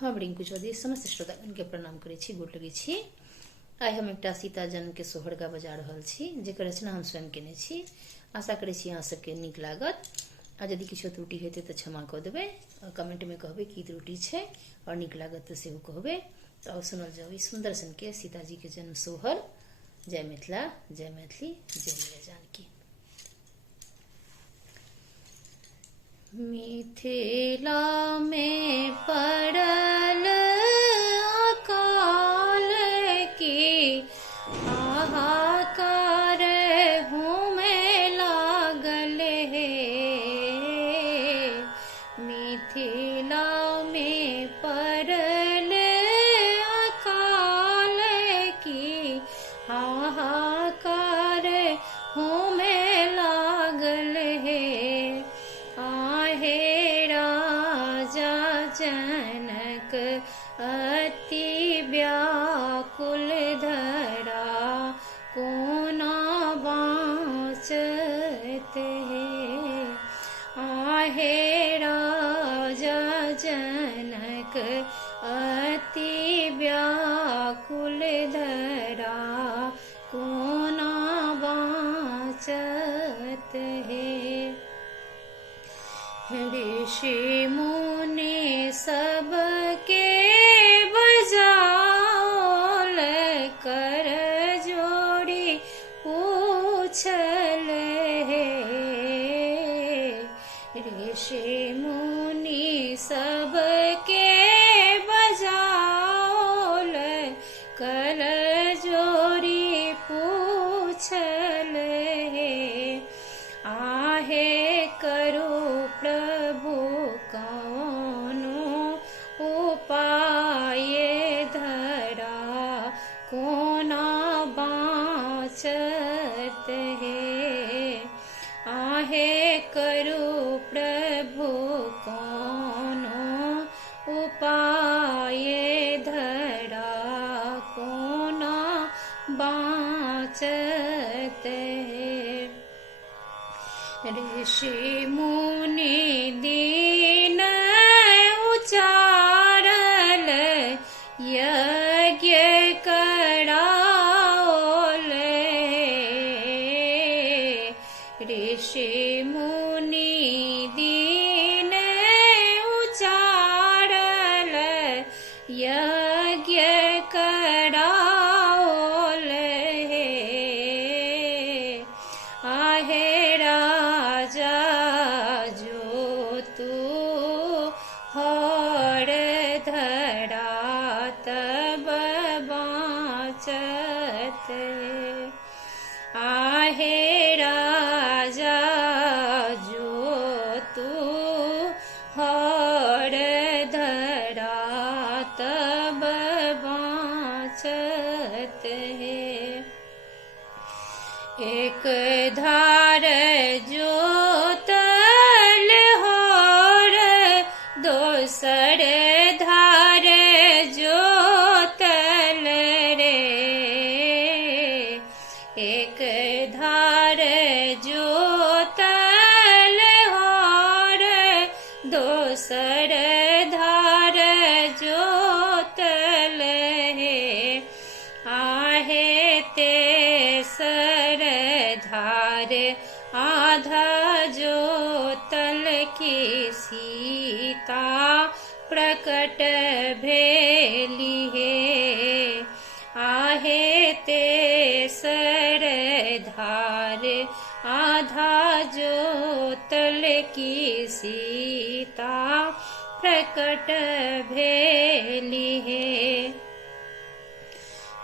हम रिंकू चौधरी समस्त श्रोतागण के प्रणाम करे छी, गोर लगे छी। आइ हम एकटा सीता जन्म के सोहरगा बजा रहल छी, जेकर रचना हम स्वयं केने छी। आशा करे छी अहाँ सबके नीक लागत। आ यदि किछो त्रुटि हेतै तऽ क्षमा कऽ देबै, कमेंट में कहबै की त्रुटि छै, और नीक लागत तऽ सेहो कहबै। तऽ आउ सुनल जाउ ई सुंदर सन के सीताजी के जन्म सोहर। जय मिथिला, जय मैथिली, जय मैया जानकी। मिथिला में पड़ल अकाल की हाहाकार होमे लागल हे। मिथिला में पड़ल अकाल की हाहाकार होमे लागल हे। आहे राजा जनक अति व्याकुल धरा, कोना बाँचत है। आहे राजा जनक अति व्याकुल धरा, कोना बाँचत है। ऋषि मुनि सबके बजाओल, कर जोड़ी पूछल हे। ऋषि मुनि सबके बजाओल, कर जोड़ी पूछल हे। आहे करो प्रभु कौनो उपाय धरा, कोना बाँचत है। आहे करो प्रभु कौनो उपाय धरा, कोना बाँचत है। ऋषि मुनि दीन उचारल, यज्ञ कराओल। ऋषि मुनि दीन उचारल, यज्ञ कराओल। आहे राजा जो तू हर धरा, तब बाँचत है। आहे राजा जो तू हर धरा, तब बाँचत है। एक धार जोतल होर, दोसर धार जोतल रे। एक धार जोतल होर, दोसर धार जोतल है। आहे तेसर धार आधा जोतल की सीता प्रकट भेली है। आहे तेसर धार आधा जोतल की सीता प्रकट भेली है।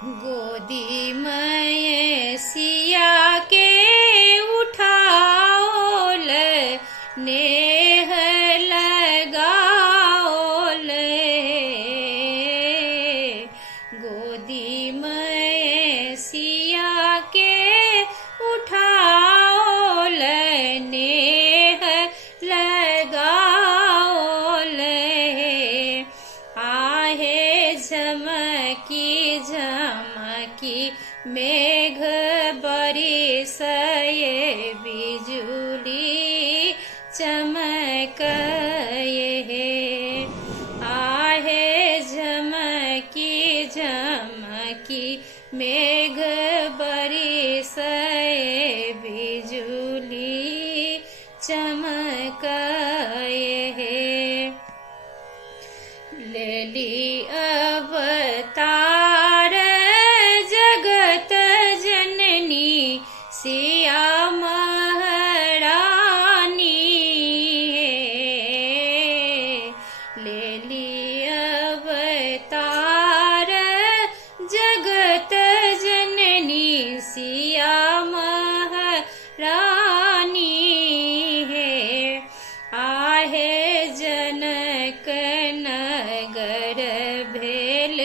गोदी में सिया के उठाओल, नेह लगाओल। गोदी में सिया के उठाओल, नेह लगाओल। आहे झमकी झमकी मेघ बरसए, बिजुली चमकए हे। आहे मेघ बरसै बिजुली चमकाए हे। लेली अवतार जगत जननी सिया महारानी हे। लेली अवतार जगत जननी सिया महारानी है। आहे जनक नगर भेल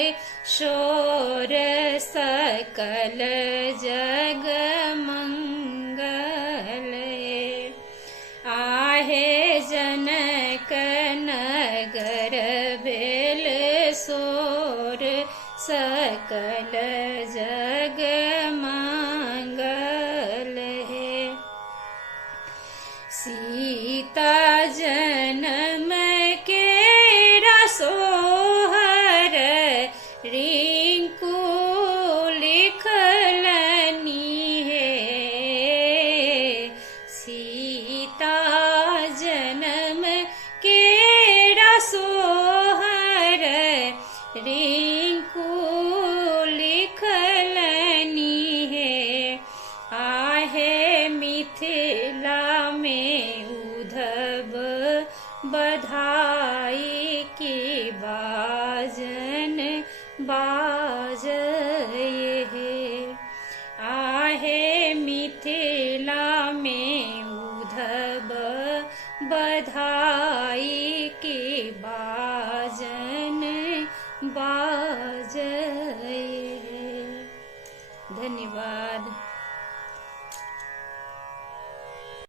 शोर सकल जग मंगल। आहे जनक नगर भेल शोर सकल जग मंगल है। सीता जन्म के रसोहर रिंकू लिखलनी है। सीता जन्म के रसोहर रिंकू लिखलनी है। आहे मिथिला में उधब बधाई की बाजन बाजए है। आहे मिथिला में उधब बधाई की बाजन बाजए है। धन्यवाद।